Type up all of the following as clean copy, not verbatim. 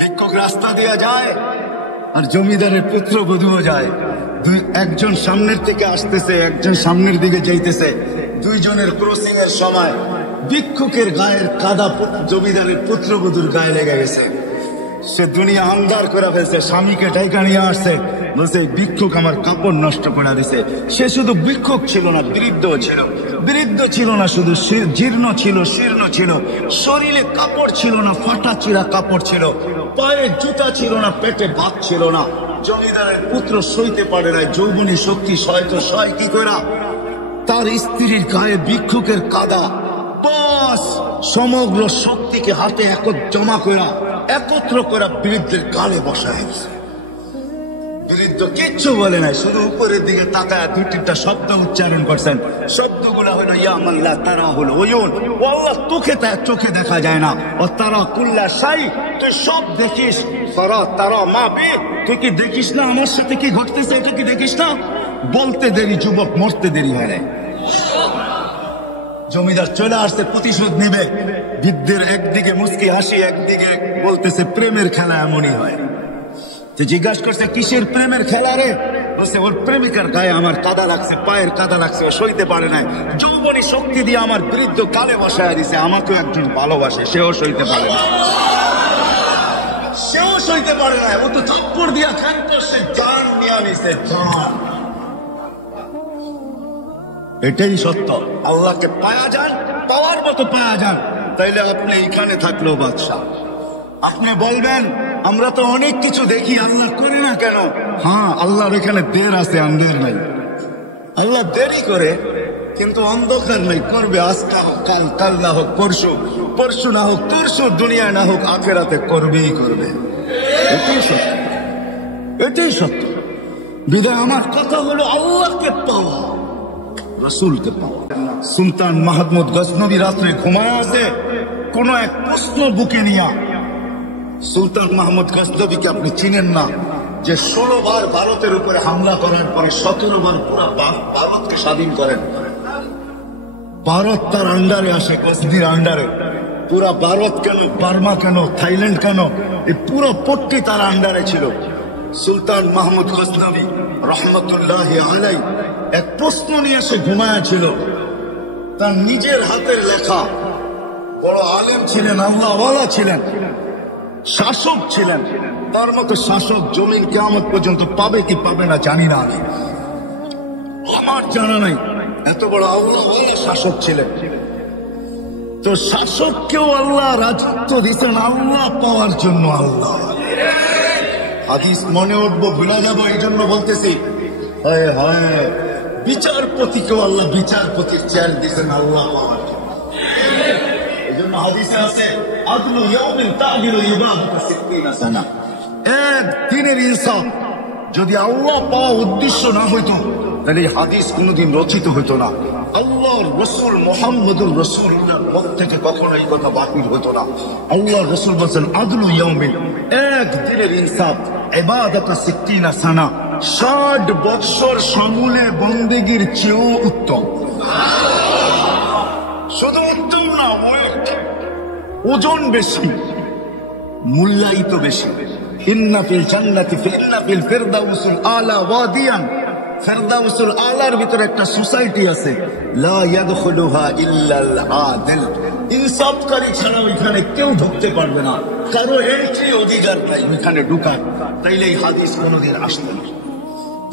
ভিক্ষুক রাস্তা দিয়ে যায় আর জমিদারের পুত্র বধূও যায়। একজন সামনের থেকে আসতেছে, একজন সামনের দিকে যাইতেছে। দুইজনের ক্রসিং এর সময় ভিক্ষুকের গায়ের কাদা জমিদারের পুত্রবধূর গায়ে লেগে গেছে। সে দুনিয়া আন্দার করে ফেলছে, স্বামীকে ডাইকা নিয়ে আসছে, বলছে ভিক্ষুক আমার কাপড় নষ্ট করে দিছে। সে শুধু ভিক্ষুক ছিল না, বৃদ্ধ ছিল। বৃদ্ধ ছিল না শুধু, জীর্ণ ছিল, শীর্ণ ছিল, শরীরে কাপড় ছিল না, ফাটা চিরা কাপড় ছিল, পায়ে জুতা ছিল না, পেটে ভাত ছিল না। জমিদারের পুত্র সইতে পারে না, যৌবনী শক্তি সয়তো সয় কি করে? তার স্ত্রীর গায়ে ভিক্ষুকের কাদা, বাস সমগ্র শক্তিকে হাতে একত্র করে বৃদ্ধের গালে বসায় গেছে। বৃদ্ধ কিচ্ছু বলে নাই, শুধু উপরের দিকে তাকায় দুই তিনটা শব্দ উচ্চারণ করছেন। শব্দগুলা হলো ইয়া মাল্লাহ, তারা হলো ওয়ুন, ও আল্লাহ চোখে দেখা যায় না, ও তারা কুল্লা শাই, তুই সব দেখিস, তারা মা বে, তুই কি দেখিস না আমার সাথে কি ঘটতেছে? এটা কি দেখিস না? বলতে দেরি যুবক, মরতে দেরি হয় না। জমিদার চলে আসছে, প্রতিশোধ নেবে। বৃদ্ধের একদিকে মুস্কি হাসি, একদিকে বলতেছে প্রেমের খেলা এমনই হয়। তো জিজ্ঞাসা করছে কিসের প্রেমের খেলা রে? বলছে ওর প্রেমিকার গায়ে আমার কাদা লাগছে, পায়ের কাদা লাগছে, ও সইতে পারে না। যৌবনী শক্তি দিয়ে আমার বৃদ্ধ কালে বসায় দিছে। আমাকেও একজন ভালোবাসে, সেও সইতে পারে না, সেও সইতে পারে না। ও তো থাপ্পড় দিয়া খান করছে, জান নিয়ে নিছে, জান। এটাই সত্য। আল্লাহকে পাওয়া যান, পাওয়ার মতো পাওয়া যান, তাইলে আপনি এখানে থাকলেও বাদশাহ। আপনি বলবেন আমরা তো অনেক কিছু দেখি, আল্লাহ করে না কেন? হ্যাঁ, আল্লাহর এখানে দের আছে, আন্দের নাই। আল্লাহ দেরি করে, কিন্তু অন্ধকার নাই, করবে। আজকে হোক কাল, কাল না হোক পরশু, পরশু না হোক তরশু, দুনিয়া না হোক আখেরাতে করবেই করবে। এটাই সত্য, এটাই সত্য। বিদায় আমার কথা হলো আল্লাহকে পাওয়া, রসুলকে পাওয়া। সুলতান মাহমুদ গজনবী রাত্রে ঘুমায় আছে, কোন এক প্রশ্ন বুকে নিয়া। সুলতান মাহমুদ গজনবীকে আপনি চিনেন না, যে 16 বার ভারতের উপরে হামলা করার পরে 17 বার পুরো ভারতকে স্বাধীন করেন। ভারত তার আন্ডারে আসে, গজনীর আন্ডারে। পুরা ভারত কেন, বার্মা কেন, থাইল্যান্ড কেন, এই পুরো পট্টি তার আন্ডারে ছিল। সুলতান মাহমুদ গজনবী রহমতুল্লাহি আলাইহি এক প্রশ্ন নিয়ে এসে ঘুমায়া ছিল। তার নিজের হাতের লেখা, বড় আলেম ছিলেন, আল্লাহওয়ালা ছিলেন, শাসক ছিলেন। তার মতো শাসক জমিন কিয়ামত পর্যন্ত পাবে কি পাবে না জানি না, আমি আমার জানা নাই। এত বড় আল্লাহওয়ালা শাসক ছিলেন। তো শাসককেও আল্লাহ রাজত্ব দিচ্ছেন আল্লাহ পাওয়ার জন্য। আল্লাহ হাদিস মনে উঠবো, ভুলে যাবো, এই জন্য বলতেছি। হয় হয়, বিচারপতিকেও আল্লাহ বিচারপতির চেয়ার দিচ্ছেন আল্লাহ পাওয়ার জন্য। এই জন্য হাদিসে আছে আদলু ইয়াউমিন তা'দিলু ইবাদাতু 60 সানা। এক দিনের ইনসাফ যদি আল্লাহ পাওয়া উদ্দেশ্য না হইতো, তাহলে এই হাদিস কোনোদিন রচিত হইতো না। আল্লাহর রাসূল মুহাম্মদুর রাসূলুল্লাহর মুখ থেকে কখনো এই কথা বাতিল হইতো না। আল্লাহর রাসূল বলেন আদলু ইয়াউমিন, এক দিনের ইনসাফ, ইবাদাতু 60 সানা, 60 বৎসর সমূলে বন্দেগীর চেয়েও উত্তম। শুধু উত্তম না, ওজন বেশি, মূল্যায়িত বেশি। ইন্না ফিল জান্নাতি ইন্না ফিল ফিরদাউসিল আলা ওয়াদিয়ান, ফিরদাউসুল আলার ভিতরে একটা সোসাইটি আছে, লা ইয়াদখুলুহা ইল্লাল আদিল। ইনসাফকারী ছাড়া ওইখানে কেউ ঢুকতে পারবে না, কারো এন্ট্রি অধিকার নাই ওইখানে ঢুকার। তাইলে এই হাদিস কোনোদিন আসবে না।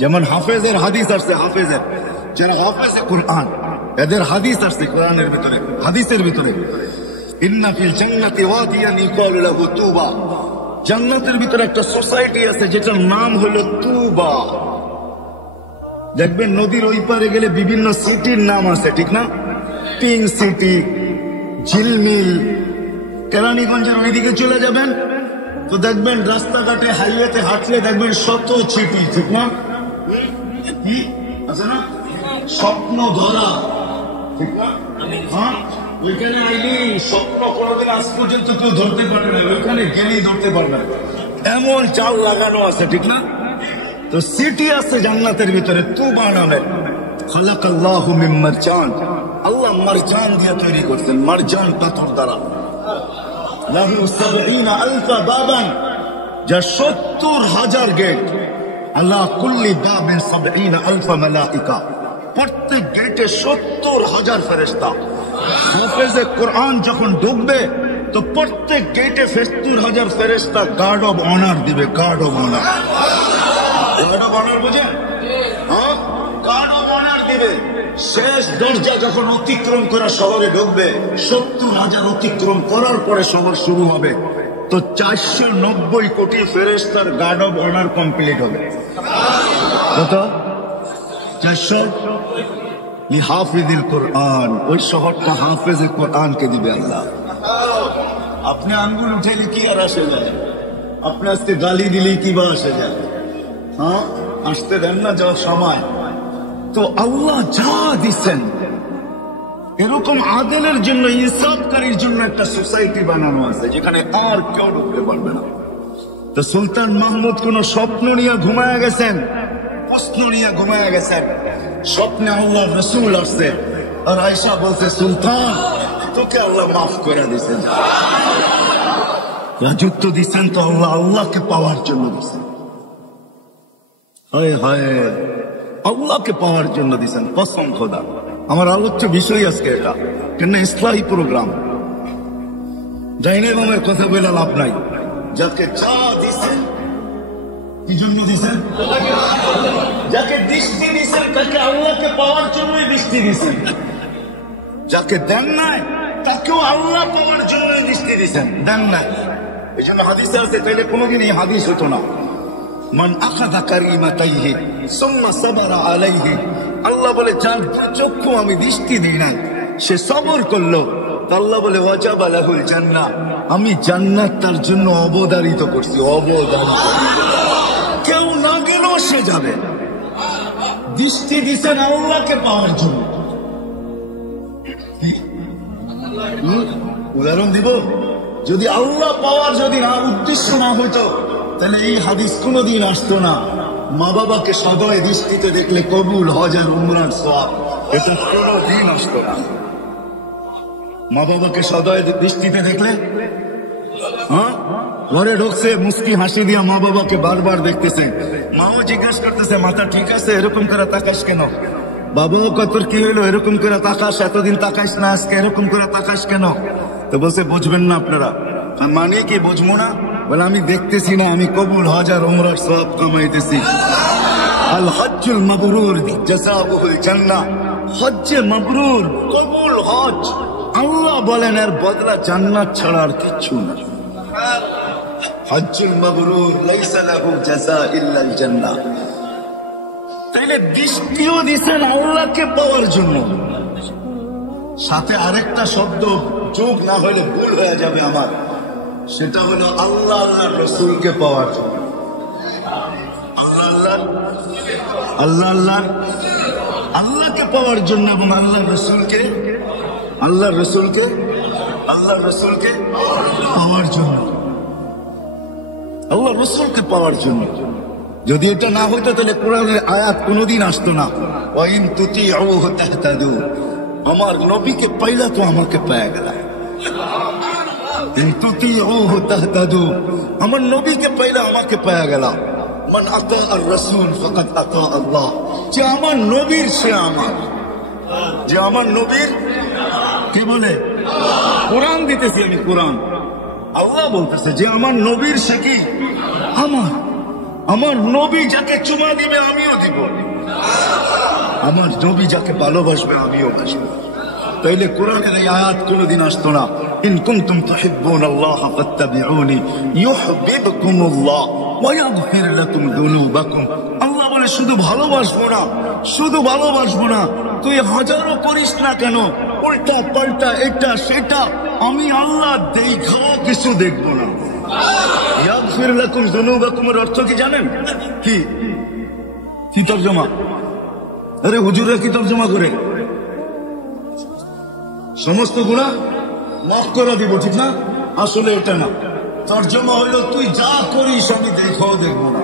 যেমন হাফেজের হাদিস আসছে, হাফেজের যারা হাফেজে কুরআন, এদের হাদিস আসছে কোরআনের ভিতরে, হাদিসের ভিতরে। ইন্না ফিল জান্নাতি ওয়াদিয়ান ইউকালু লাহু তুবা, জান্নাতের ভিতরে একটা সোসাইটি আছে যেটার নাম হলো তুবা। দেখবেন নদীর ওই পারে গেলে বিভিন্ন সিটির নাম আছে, ঠিক না? পিঙ্ক সিটি, ঝিলমিল। কেরানীগঞ্জের ওইদিকে চলে যাবেন তো দেখবেন রাস্তাঘাটে, হাইওয়েতে হাঁটলে দেখবেন শত সিটি, ঠিক না? আছে না? স্বপ্ন ধরা, ঠিক না? হ্যাঁ, ওইখানে আইলি স্বপ্ন কোনোদিন আজ পর্যন্ত কেউ ধরতে পারবে না, ওইখানে গেলেই ধরতে পারবে না, এমন চাল লাগানো আছে, ঠিক না? তো সিটি আছে জান্নাতের ভিতরে তুবা নামে। খালাকাল্লাহু মিন মারজান, আল্লাহ মারজান দিয়ে তৈরি করছেন, মারজান পাথর দ্বারা। লাহু 70,000 বাবান, যা 70,000 গেট, আল্লাহ কুল্লি বাবিন 70,000 মালাইকা, প্রত্যেক গেটে 70,000 ফেরেশতা। হাফেজে কোরআন যখন ঢুকবে তো প্রত্যেক গেটে 70,000 ফেরেশতা গার্ড অব অনার দিবে। Guard of honour, guard of honour বুঝেন? হ্যাঁ, গার্ড অব অনার দিবে। শেষ দরজা যখন অতিক্রম করে শহরে ঢুকবে, 70,000 অতিক্রম করার পরে শহর শুরু হবে, তো 490 কোটি ফেরেশতার গার্ড অব অনার কমপ্লিট হবে। কত? 400। হাফিজুল কোরআন, ওই শহরটা হাফিজুল কোরআনকে দিবে আল্লাহ। আপনি আঙ্গুল উঠাইলে কি আর আসে যায়? আপনি আজকে গালি দিলে কি বা আসে যায়? হ্যাঁ, আসতে দেন না যাওয়ার সময়। তো আল্লাহ যা দিচ্ছেন, এরকম আদেলের জন্য, ইনসাফকারীর জন্য একটা সোসাইটি বানানো আছে যেখানে আর কেউ ঢুকতে পারবে না। তো সুলতান মাহমুদ কোন স্বপ্ন নিয়ে ঘুমায়া গেছেন, প্রশ্ন নিয়ে ঘুমায়া গেছেন। স্বপ্নে আল্লাহ রসুল আসছে, আর আয়েশা বলছে, সুলতান তোকে আল্লাহ মাফ করে দিচ্ছেন। যুদ্ধ দিচ্ছেন তো আল্লাহ আল্লাহকে পাওয়ার জন্য দিচ্ছেন। হায় হায়, আল্লাহকে পাওয়ার জন্য দিচ্ছেন। কসম খোদা, আমার আলোচ্য বিষয় আজকে এটা, কেন ইসলাহী প্রোগ্রাম। জাইনে ইমামের কথা বলে লাভ নাই। যাকে যা দিচ্ছেন, কি জন্য দিচ্ছেন? যাকে দৃষ্টি দিচ্ছেন তাকে আল্লাহকে পাওয়ার জন্যই দৃষ্টি দিচ্ছেন। যাকে দেন নাই তাকেও আল্লাহ পাওয়ার জন্যই দৃষ্টি দিচ্ছেন, দেন নাই। এই জন্য হাদিসে আছে, তাইলে কোনোদিন এই হাদিস হতো না। মান আখাযা কারিমাতাইহি সুম্মা সাবারা আলাইহি, আল্লাহ বলে যার চক্ষু আমি দৃষ্টি দিই নাই, সে সবর করলো, আল্লাহ বলে ওয়াজাবা লাহুল জান্নাহ, আমি জান্নাত তার জন্য অবধারিত করছি। অবধারিত, কেউ না গেলেও সে যাবে। দৃষ্টি দিচ্ছেন আল্লাহকে পাওয়ার জন্য। উদাহরণ দিব, যদি আল্লাহ পাওয়ার যদি না উদ্দেশ্য না হইতো, তাহলে এই হাদিস কোনোদিন আসতো না। মা বাবাকে সদয় দৃষ্টিতে দেখলে কবুল, হজের উমরার সওয়াব, এটা কোনোদিন আসতো না। মা বাবাকে সদয় দৃষ্টিতে দেখলে, হ্যাঁ, ঘরে ঢুকছে মুস্কি হাসি দিয়া মা বাবাকে বারবার দেখতেছে, মাও জিজ্ঞাসা করতেছে মাথা ঠিক আছে, এরকম করে তাকাস কেন? বাবাও কত কি হইলো, এরকম করে তাকাস, এতদিন তাকাইস না, আজকে এরকম করে তাকাস কেন? তো বলছে বুঝবেন না আপনারা। মানে কি বুঝবো না? বলে আমি দেখতেছি না, আমি কবুল হজ আর উমরার সওয়াব কামাইতেছি। আল হজ্জুল মাবরুর জাযাউহুল জান্নাহ, হজ্জে মাবরুর, কবুল হজ, আল্লাহ বলেন এর বদলা জান্নাত ছাড়া আর কিচ্ছু না। হজ্জুল মাবরুর লাইসা লাহু জাযা ইল্লাল জান্নাহ। তাইলে দৃষ্টিও দিছেন আল্লাহকে পাওয়ার জন্য, সাথে আরেকটা শব্দ যোগ না হলে ভুল হয়ে যাবে আমার, সেটা হলো আল্লাহ আল্লাহ রসুলকে পাওয়ার জন্য। আল্লাহ আল্লাহ আল্লাহ আল্লাহকে পাওয়ার জন্য, এবং আল্লাহ রসুলকে আল্লাহ রসুলকে আল্লাহ রসুলকে পাওয়ার জন্য, আল্লাহ রসুলকে পাওয়ার জন্য। যদি এটা না হইতো তাহলে কোরআনের আয়াত কোনোদিন আসতো না। ওয়াইন তুতিউহু তাহতাদু, আমার নবীকে পাইলা তো আমাকে পেয়ে গেল। ইন তুতিউহু তাহতাদু, আমার নবীকে পাইলা আমাকে পেয়ে গেল। মান আতা আর রাসূল ফাকাদ আতা আল্লাহ, যে আমার নবীর সে আমার, যে আমার নবীর, কে বলে? কোরআন দিতেছি আমি, কোরআন। আল্লাহ বলতেছে যে আমার নবীর সে কি আমার, আমার নবী যাকে চুমা দিবে আমিও দিব, আমার নবী যাকে ভালোবাসবে আমিও বাসবো। তাইলে কোরআনের এই আয়াত কোনোদিন আসতো না। ইন কুনতুম তুহিব্বুনাল্লাহ ফাত্তাবিউনি ইউহিব্বুকুমুল্লাহ ওয়া ইয়াগফির লাকুম যুনুবাকুম। আল্লাহ বলে শুধু ভালোবাসবো না, শুধু ভালোবাসবো না, তুই হাজারো করিস না কেন, উল্টা পাল্টা এটা সেটা, আমি আল্লাহ দেখাও কিছু দেখবো না। ইয়াগফির লাকুম যুনুবাকুমের অর্থ কি জানেন? কি কি তরজমা? আরে হুজুররা কি তরজমা করে? সমস্ত গুনাহ মাফ করে দিব, ঠিক না? আসলে এটা না, তরজমা হইল তুই যা করিস আমি দেখাও দেখবো না।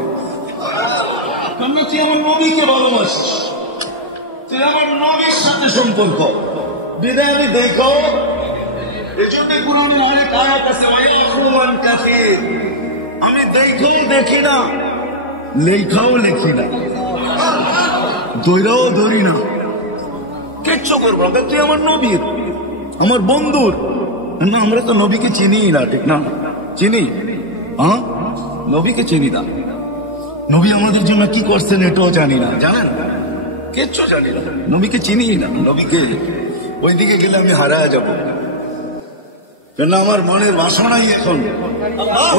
কেন? তুই আমার নবীকে ভালোবাসিস, তুই আমার নবীর সাথে সম্পর্ক, বিদায় আমি দেখাও। এই জন্য কোরআনের অনেক আয়াত আছে, ওয়াইকুমান কাফির আমি দেখেও দেখি না, লেখাও লেখি না, দৈরাও ধরি না, কিচ্ছু করবো না। তুই আমার নবীর, আমার বন্ধুর না। আমরা তো নবীকে চিনি না, ঠিক না? চিনি? হ্যাঁ, নবীকে চিনি না। নবী আমাদের জন্য কি করছেন এটাও জানি না, জানেন? কিচ্ছু জানি না, নবীকে চিনি না। নবীকে ওইদিকে গেলে আমি হারায় যাব, কেন আমার মনের বাসনাই এখন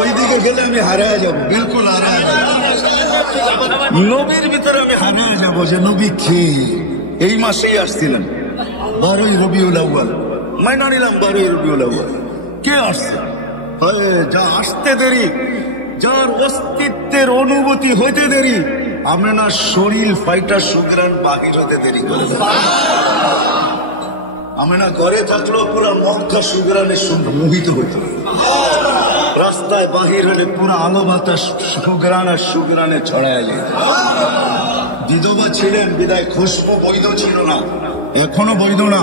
ওইদিকে গেলে আমি হারায় যাব, বিলকুল হারায় যাব। নবীর ভিতরে আমি হারায় যাব যে নবী কে। এই মাসেই আসছিলেন 12ই রবিউল আউয়াল, মাইনা নিলাম 12ই রবিউল আউয়াল। কে আসছে? যা আসতে দেরি, যার অস্তিত্বের অনুভূতি হইতে দেরি, আমরা শরীর ফাইটা সুগ্রাণ বাহির হতে দেরি করে দেয়। আমি না ঘরে থাকলেও পুরো মক্কা সুগ্রাণে মোহিত হইত, রাস্তায় বাহির হলে পুরো আলো বাতাস সুগ্রাণ আর সুগ্রাণে ছড়ায় যেত। বিধবা ছিলেন বিদায় খুশবু বৈধ ছিল না, এখনো বৈধ না।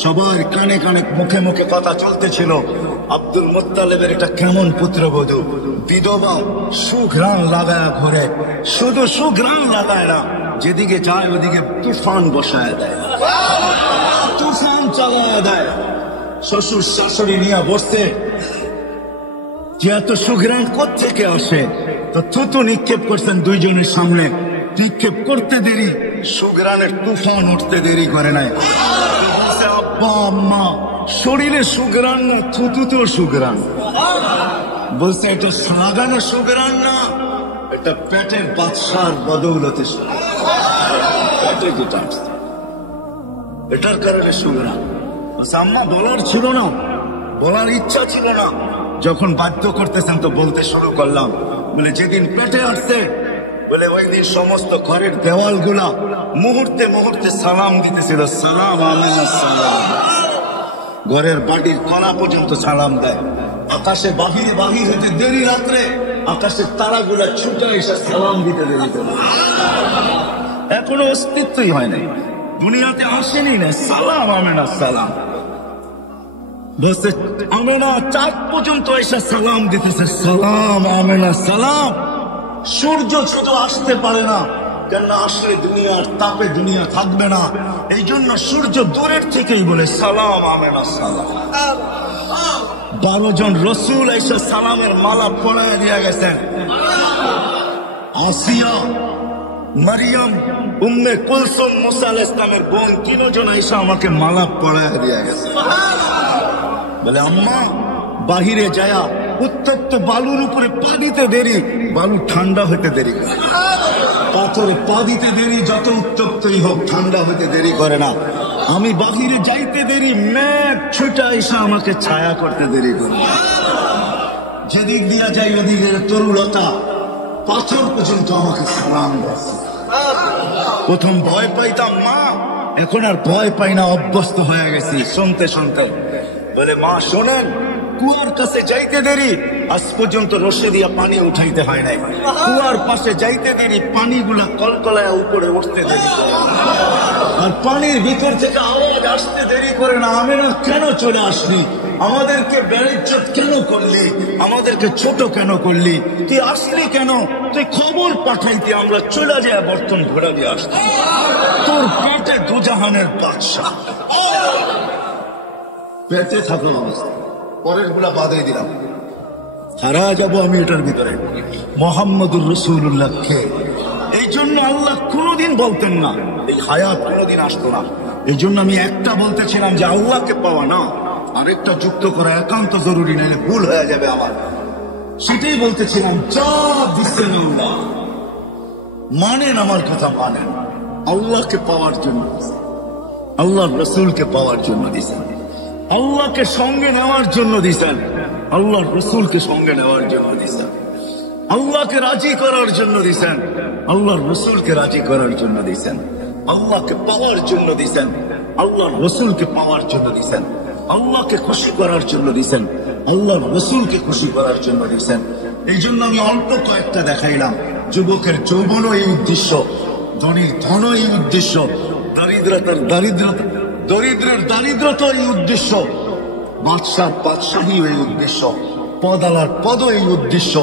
সবার কানে কানে মুখে মুখে কথা চলতেছিল, আব্দুল মুত্তালিবের একটা কেমন পুত্রবধূ, বিধবা, সুঘ্রাণ লাগায় ঘরে। শুধু সুঘ্রাণ লাগায় না, যেদিকে যায় ওদিকে তুফান বসায় দেয়, তুফান চালায় দেয়। শ্বশুর শাশুড়ি নিয়ে বসতে, যে এত সুঘ্রাণ কোত্থেকে আসে? তো থুতু নিক্ষেপ করছেন দুইজনের সামনে। নিক্ষেপ করতে দেরি, সুঘ্রাণের তুফান উঠতে দেরি করে নাই। আব্বা আম্মা, শরীরে সুঘ্রাণ না, থুতুতেও সুঘ্রাণ। বলছে এটা লাগানো সুঘ্রাণ না, এটা পেটের বাদশার বদৌলতে এটার কারণে সুঘ্রাণ। আম্মা বলার ছিল না, বলার ইচ্ছা ছিল না, যখন বাধ্য করতেছেন তো বলতে শুরু করলাম। বলে যেদিন পেটে আসছে, বলে ওই দিন সমস্ত ঘরের দেওয়াল গুলা মুহূর্তে মুহূর্তে সালাম দিতেছিল, সালাম আমিনা সালাম। ঘরের বাড়ির কণা পর্যন্ত সালাম দেয়। আকাশে বাহির বাহির হতে দেরি, রাত্রে আকাশের তারাগুলা ছুটে এসে সালাম দিতে দেরি করে। এখনো অস্তিত্বই হয় নাই, দুনিয়াতে আসেনি না, সালাম আমিনা সালাম। বলছে আমিনা চাঁদ পর্যন্ত এসে সালাম দিতেছে, সালাম আমিনা সালাম। সূর্য শুধু আসতে পারে না, কেন আসলে দুনিয়ার তাপে দুনিয়া থাকবে না। এই জন্য সূর্য দূরের থেকেই বলে সালাম আমিনা সালাম। 12 জন রসুল এসে সালামের মালা পড়ায় দিয়ে গেছেন। আসিয়া, মারিয়াম, উম্মে কুলসুম, মুসা আলাইহিস সালামের বোন, 3 জন এসে আমাকে মালা পড়ায় দিয়ে গেছে। বলে আম্মা বাহিরে যায়া উত্তপ্ত বালুর উপরে পা দিতে দেরি, বালু ঠান্ডা হতে দেরি করে। পাথরে পা দিতে দেরি, যত উত্তপ্তই হোক ঠান্ডা হতে দেরি করে না। আমি বাহিরে যাইতে দেরি, মেঘ ছুটা এসে আমাকে ছায়া করতে দেরি করে। যেদিক দিয়া যাই ওদিকে তরুলতা, পাথর পর্যন্ত আমাকে সালাম দিচ্ছে। প্রথম ভয় পাইতাম মা, এখন আর ভয় পাই না, অভ্যস্ত হয়ে গেছি শুনতে শুনতে। বলে মা শোনেন, কুয়ার কাছে যাইতে দেরি, আজ পর্যন্ত রসে দিয়া পানি উঠাইতে হয় নাই। কুয়ার পাশে যাইতে দেরি, পানিগুলা কলকলায় উপরে উঠতে দেরি, আর পানির ভিতর থেকে আওয়াজ আসতে দেরি করে না। আমি না কেন চলে আসলি? আমাদেরকে বেইজ্জত কেন করলি? আমাদেরকে ছোট কেন করলি? তুই আসলি কেন? তুই খবর পাঠাইতে আমরা চলে যায় বর্তন ঘোরা দিয়ে আসতাম। তোর পেটে দুজাহানের বাদশাহ, পেটে থাকলো অবস্থা। পরের গুলা বাদাই দিলাম, হারা যাবো আমি এটার ভিতরে। মুহাম্মদুর রাসূলুল্লাহ কে? এই জন্য আল্লাহ কোনোদিন বলতেন না, এই হায়াত কোনোদিন আসতো না। এই জন্য আমি একটা বলতেছিলাম যে আল্লাহকে পাওয়া না, আরেকটা যুক্ত করা একান্ত জরুরি, নাইলে ভুল হয়ে যাবে আমার। সেটাই বলতেছিলাম, যা দিচ্ছেন আল্লাহ মানেন, আমার কথা মানেন। আল্লাহকে পাওয়ার জন্য, আল্লাহর রসুলকে পাওয়ার জন্য দিছেন, আল্লাহকে সঙ্গে নেওয়ার জন্য দিছেন, আল্লাহর রসুলকে সঙ্গে নেওয়ার জন্য দিছেন, আল্লাহকে রাজি করার জন্য দিছেন, আল্লাহর রসুলকে রাজি করার জন্য দিছেন, আল্লাহকে পাওয়ার জন্য দিছেন, আল্লাহর রসুলকে পাওয়ার জন্য দিছেন, আল্লাহকে খুশি করার জন্য দিছেন, আল্লাহর রসুলকে খুশি করার জন্য দিছেন। এই জন্য আমি অল্প কয়েকটা দেখাইলাম। যুবকের যৌবনও এই উদ্দেশ্য, ধনীর ধন এই উদ্দেশ্য, দরিদ্রতার দারিদ্রতা, দরিদ্রের দারিদ্রতা এই উদ্দেশ্য, বাদশার বাদশাহী এই উদ্দেশ্য, পদালার পদ এই উদ্দেশ্য,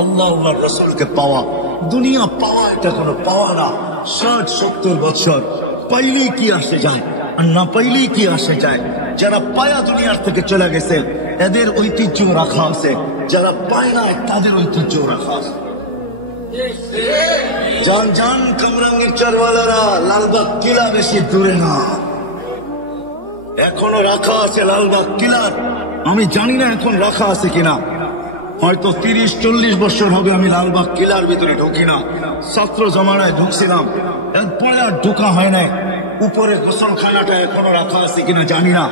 আল্লাহ আল্লাহর রসুলকে পাওয়া। দুনিয়া পাওয়া এটা কোনো পাওয়া না। 60-70 বছর পাইলেই কি আসে যায়, আর না পাইলেই কি আসে যায়। যারা পায়া দুনিয়ার থেকে চলে গেছে এদের ঐতিহ্য রাখা আছে, যারা পায় না তাদের ঐতিহ্য রাখা আছে। জান জান কামরাঙ্গীর চারওয়ালারা, লালবাগ কিলা বেশি দূরে না, এখনো রাখা আছে লালবাগ কিলার। আমি জানি না এখন রাখা আছে কিনা, হয়তো 30-40 বছর হবে আমি লালবাগ কিলার ভিতরে ঢুকি না। ছাত্র জমানায় ঢুকছিলাম, এরপরে আর ঢোকা হয় নাই। উপরে গোসলখানাটা এখনো রাখা আছে কিনা জানি না,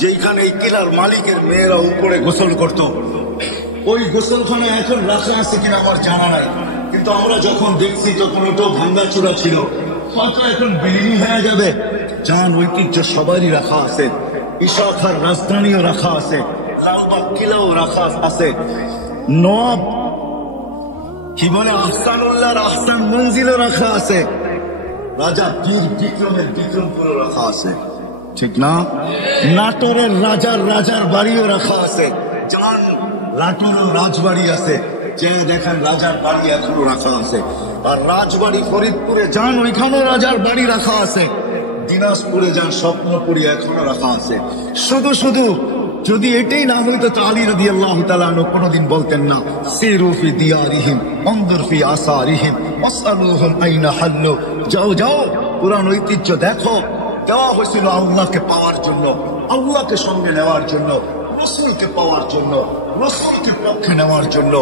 যেখানে এই কিলার মালিকের মেয়েরা উপরে গোসল করত, ওই গোসলখানা এখন রাখা আছে কিনা আমার জানা নাই। কিন্তু আমরা যখন দেখছি তখন ওটা ভাঙ্গাচুরা ছিল, হয়তো এখন বিলীন হয়ে যাবে। জান ঐতিহ্য সবারই রাখা আছে, ইশাখার রাজধানীও রাখা আছে, লালবাগ কিলাও রাখা আছে, নবাব কি বলে আহসানুল্লাহর আহসান মঞ্জিলও রাখা আছে, রাজা বীর বিক্রমের বিক্রমপুরও রাখা আছে, ঠিক না? নাটোরের রাজার বাড়িও রাখা আছে। জান নাটোরের রাজবাড়ি আছে, যে দেখেন রাজার বাড়ি এখনো রাখা আছে। আর রাজবাড়ি ফরিদপুরে যান, ওইখানেও রাজার বাড়ি রাখা আছে। দিনাজপুরে যান, স্বপ্নপুরী এখনো রাখা আছে। শুধু যদি এটাই না হইতো তো আলী রাদিয়াল্লাহু তাআলা আনহু কোনদিন বলতেন না, সিরু ফি দিয়ারিহিম ওয়ানজুর ফি আসারিহিম ওয়াসআলুহুম আইনা হাল্লু। যাও পুরান ঐতিহ্য দেখো। দেওয়া হয়েছিল আল্লাহকে পাওয়ার জন্য, আল্লাহকে সঙ্গে নেওয়ার জন্য, রসুলকে পাওয়ার জন্য, রসুলকে পক্ষে নেওয়ার জন্য।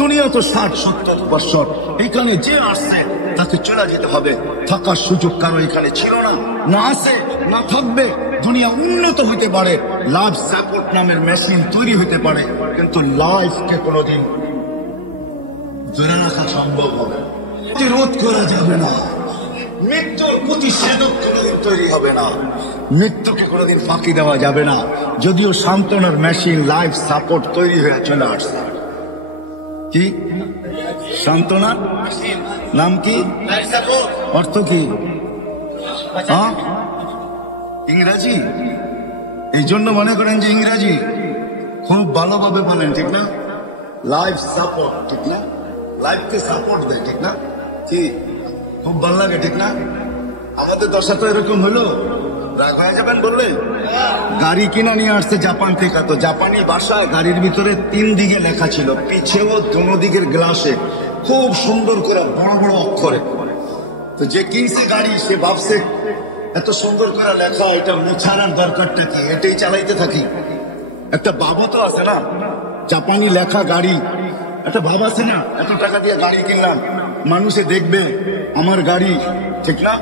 দুনিয়া তো 60-70 বছর, এখানে যে আসছে তাকে চলে যেতে হবে। থাকার সুযোগ কারো এখানে ছিল না, না আছে না থাকবে। দুনিয়া উন্নত হইতে পারে, লাইফ সাপোর্ট নামের মেশিন তৈরি হইতে পারে, কিন্তু লাইফকে কোনোদিন ধরে রাখা সম্ভব হবে, রোধ করা যাবে না। মৃত্যুর প্রতিষেধক কোনোদিন তৈরি হবে না, মৃত্যুকে কোনোদিন ফাঁকি দেওয়া যাবে না। যদিও সান্ত্বনার মেশিন লাইফ সাপোর্ট তৈরি হয়ে চলে আসছে। কি সান্ত্বনা নাম কি, অর্থ কি? ইংরাজি। এই জন্য মনে করেন যে ইংরাজি খুব ভালোভাবে বলেন, ঠিক না? লাইফ সাপোর্ট, ঠিক না? লাইফকে সাপোর্ট দেয়, ঠিক না? কি খুব ভালো লাগে, ঠিক না? আমাদের দশা তো এরকম হলো, রাগ হয়ে যাবেন বললে। গাড়ি কিনা নিয়ে আসছে জাপান থেকে, তো জাপানি ভাষায় গাড়ির ভিতরে 3 দিকে লেখা ছিল, পিছেও 2 দিকের গ্লাসে খুব সুন্দর করে বড় বড় অক্ষরে। তো যে কিনছে গাড়ি সে ভাবছে এত সুন্দর করে লেখা, এটা মুছানোর দরকারটা কি, এটাই চালাইতে থাকি। একটা বাবা তো আছে না, জাপানি লেখা গাড়ি, একটা ভাব আছে না, এত টাকা দিয়ে গাড়ি কিনলাম, মানুষে দেখবে আমার গাড়ি, ঠিক না?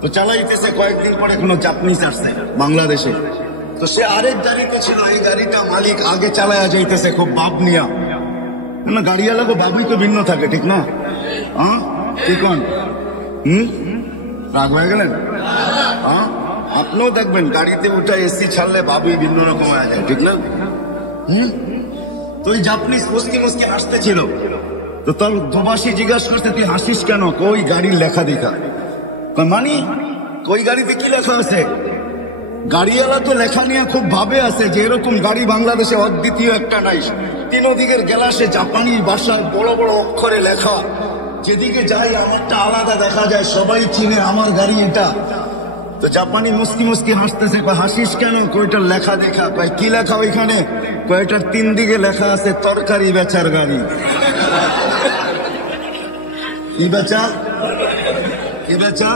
তো চালাইতেছে, কয়েকদিন পরে কোনো জাপানিজ আসছে বাংলাদেশে, তো সে আরেক গাড়িতে ছিল, এই গাড়িটা মালিক আগে চালায়া যাইতেছে খুব ভাব নিয়া। না গাড়িওয়ালা ভাবই তো ভিন্ন থাকে, ঠিক না? ঠিক রাগ হয়ে গেলেন? আপনিও দেখবেন গাড়িতে উঠে এসি ছাড়লে ভাবি ভিন্ন রকম হয়ে যায়, ঠিক না? তো ওই জাপানিজ মুসকি হাসতেছিল, তো তোর প্রবাসী জিজ্ঞাসা করতে তুই হাসিস কেন? কই গাড়ির লেখা দেখা মানে, কই গাড়িতে কি লেখা আছে? গাড়িওয়ালা তো লেখা নিয়ে খুব ভাবে আছে যে এরকম গাড়ি বাংলাদেশে অদ্বিতীয় একটা নাই। 3 দিকের গ্লাসে জাপানি ভাষায় বড় বড় অক্ষরে লেখা, যেদিকে যাই আমারটা আলাদা দেখা যায়, সবাই চিনে আমার গাড়ি এটা। তো জাপানি মুস্কি হাসতেছে, হাসিস কেন? কয়টার লেখা দেখা। কয় কি লেখা ওইখানে? কয়টার 3 দিকে লেখা আছে তরকারি বেচার গাড়ি। কি বেচা? কি বেচা?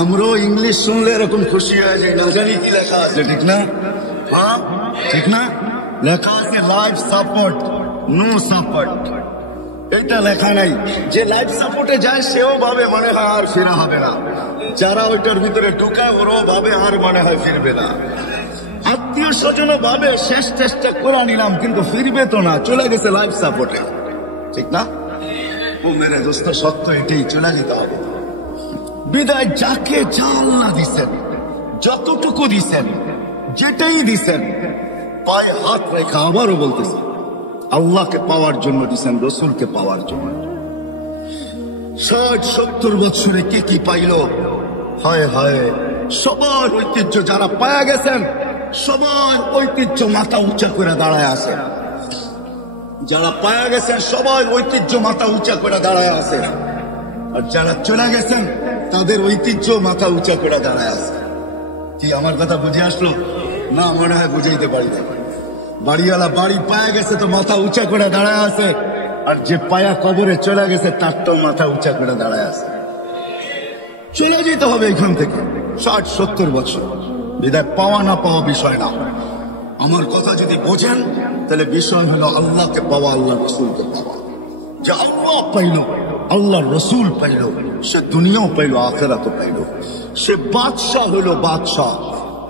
আমরাও ইংলিশ শুনলে এরকম খুশি হয়ে যায়, না জানি কি লেখা আছে, ঠিক না? ঠিক না? লেখা আছে লাইফ সাপোর্ট, নো সাপোর্ট। এটা লেখা নাই। যে লাইফ সাপোর্টে যায় সেও ভাবে মনে হয় আর ফেরা হবে না, যারা ওইটার ভিতরে ঢোকায় ওরাও ভাবে আর মনে হয় ফিরবে না। আত্মীয় স্বজনও ভাবে শেষ চেষ্টা করে নিলাম, কিন্তু ফিরবে তো না, চলে গেছে লাইফ সাপোর্টে, ঠিক না? ও মেরে দোস্ত, সত্য এটাই, চলে যেতে হবে। বিদায় যাকে যা আল্লাহ দিছেন, যতটুকু দিছেন, যেটাই দিছেন, পায়ে হাত রেখা আবারও বলতেছে আল্লাহকে পাওয়ার জন্য দিছেন, রসুলকে পাওয়ার জন্য। 60-70 বছরে কি পাইল? হায় হায়, সবার ঐতিহ্য যারা পায়া গেছেন, সবার ঐতিহ্য মাথা উঁচা করে দাঁড়ায় আছে। যারা পায়া গেছেন সবাই ঐতিহ্য মাথা উঁচা করে দাঁড়ায় আছে, আর যারা চলে গেছেন তাদের ঐতিহ্য মাথা উঁচা করে দাঁড়ায় আছে। কি আমার কথা বুঝে আসলো? না মনে হয় বুঝাইতে পারি না। বাড়িওয়ালা বাড়ি পায়া গেছে তো মাথা উঁচা করে দাঁড়ায় আছে, আর যে পায়া কবরে চলে গেছে তার তো মাথা উঁচা করে দাঁড়ায় আছে। চলে যেতে হবে এখান থেকে 60-70 বছর। বিদায় পাওয়া না পাওয়া বিষয় না। আমার কথা যদি বোঝেন তাহলে বিষয় হলো আল্লাহকে পাওয়া, আল্লাহ রসুলকে পাওয়া। যে আল্লাহ পাইল, আল্লাহ রসুল পাইল, সে দুনিয়াও পাইল, আখিরাতও পাইল। সে বাদশাহ হলো বাদশাহ।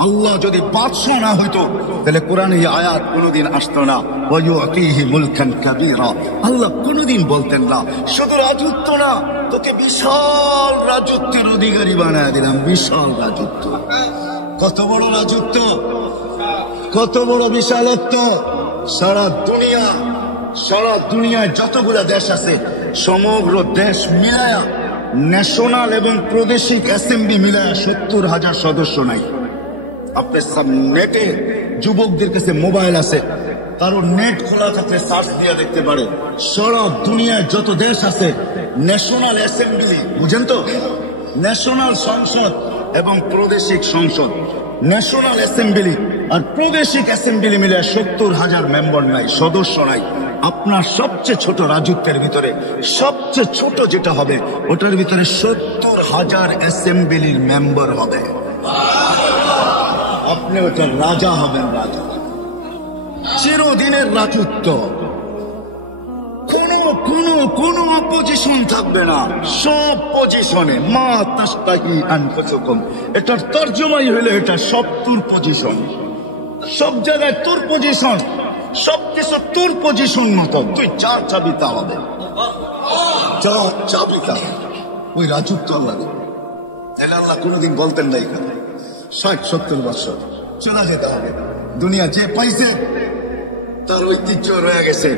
আল্লাহ যদি বাদশাহ না হইতো তাহলে কোরআনে এই আয়াত কোনোদিন আসতো না, ওয়ায়ুতিহি মুলকান কাবীরা। আল্লাহ কোনোদিন বলতেন না শুধু রাজত্ব না, তোকে বিশাল রাজত্বের অধিকারী বানায় দিলাম। বিশাল রাজত্ব। কত বড় রাজত্ব, কত বড় বিশালত্ব। সারা দুনিয়ায় যতগুলো দেশ আছে সমগ্র দেশ মিলায়া, ন্যাশনাল এবং প্রাদেশিক অ্যাসেম্বলি মিলায়া 70,000 সদস্য নাই। আপনার সব নেটে যুবকদের কাছে মোবাইল আছে, কারো নেট খোলা থাকলে সার্চ দিয়ে দেখতে পারে সারা দুনিয়ায় যত দেশ আছে ন্যাশনাল অ্যাসেম্বলি, বুঝেন তো? ন্যাশনাল সংসদ এবং প্রাদেশিক সংসদ, ন্যাশনাল অ্যাসেম্বলি আর প্রাদেশিক অ্যাসেম্বলি মিলে 70,000 মেম্বার নাই, সদস্য নাই। আপনার সবচেয়ে ছোট রাজত্বের ভিতরে সবচেয়ে ছোট যেটা হবে ওটার ভিতরে 70,000 অ্যাসেম্বলির মেম্বার হবে। আপনি ওটার রাজা হবেন, রাজা। চিরদিনের রাজত্ব। কোন অপোজিশন থাকবে না, সব পজিশনে। মা তাস্তাহি আনফুসুকুম, এটার তর্জমাই হলো এটা সব তোর পজিশন। সব জায়গায় তোর পজিশন, সবকিছু তোর পজিশন মতো। তুই যা চাবি তা হবে, যা চাবি তা। ওই রাজত্ব আল্লাহ দেবে। তাহলে আল্লাহ কোনোদিন বলতেন না এখানে 60-70 বছর চলে যেতে হবে। দুনিয়া যে পাইছে তার ঐতিহ্য রয়ে গেছে,